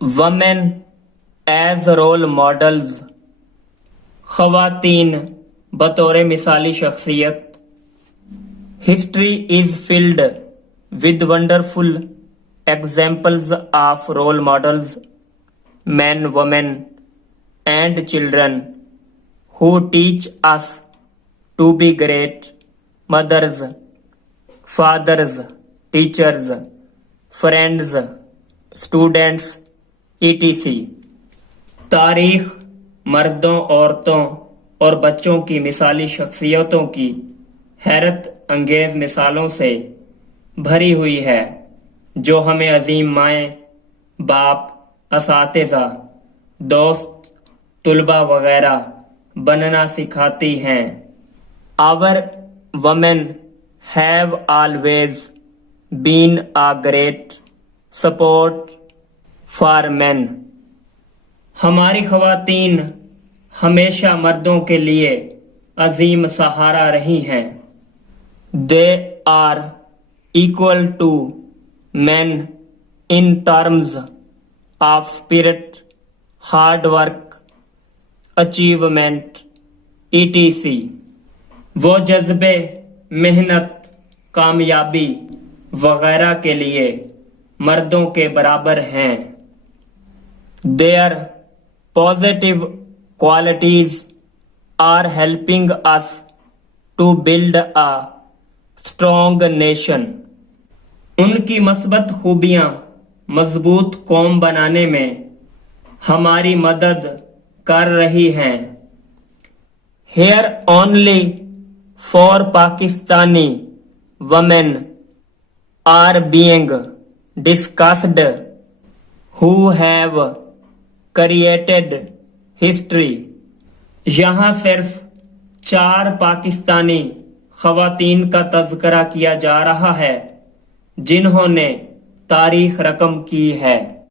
Women as role models, खवातीन बतौर मिसाली शख्सियत। History is filled with wonderful examples of role models, men, women, and children who teach us to be great mothers, fathers, teachers, friends, students, etc. तारीख मर्दों, औरतों और बच्चों की मिसाली शख्सियतों की हैरत अंगेज मिसालों से भरी हुई है जो हमें अजीम माएँ, बाप, असातिज़ा, दोस्त, तुलबा वगैरह बनना सिखाती हैं। Our women have always been a great support for man. हमारी खवातीन हमेशा मर्दों के लिए अजीम सहारा रही हैं। They are equal to man in terms of spirit, hard work, achievement, etc. वो जज्बे, मेहनत, कामयाबी वगैरह के लिए मर्दों के बराबर हैं। Their positive qualities are helping us to build a strong nation. उनकी मस्बत खूबियां मजबूत कौम बनाने में हमारी मदद कर रही हैं। Here only four Pakistani women are being discussed who have created history. यहाँ सिर्फ 4 पाकिस्तानी खवातीन का तज़किरा किया जा रहा है जिन्होंने तारीख रकम की है।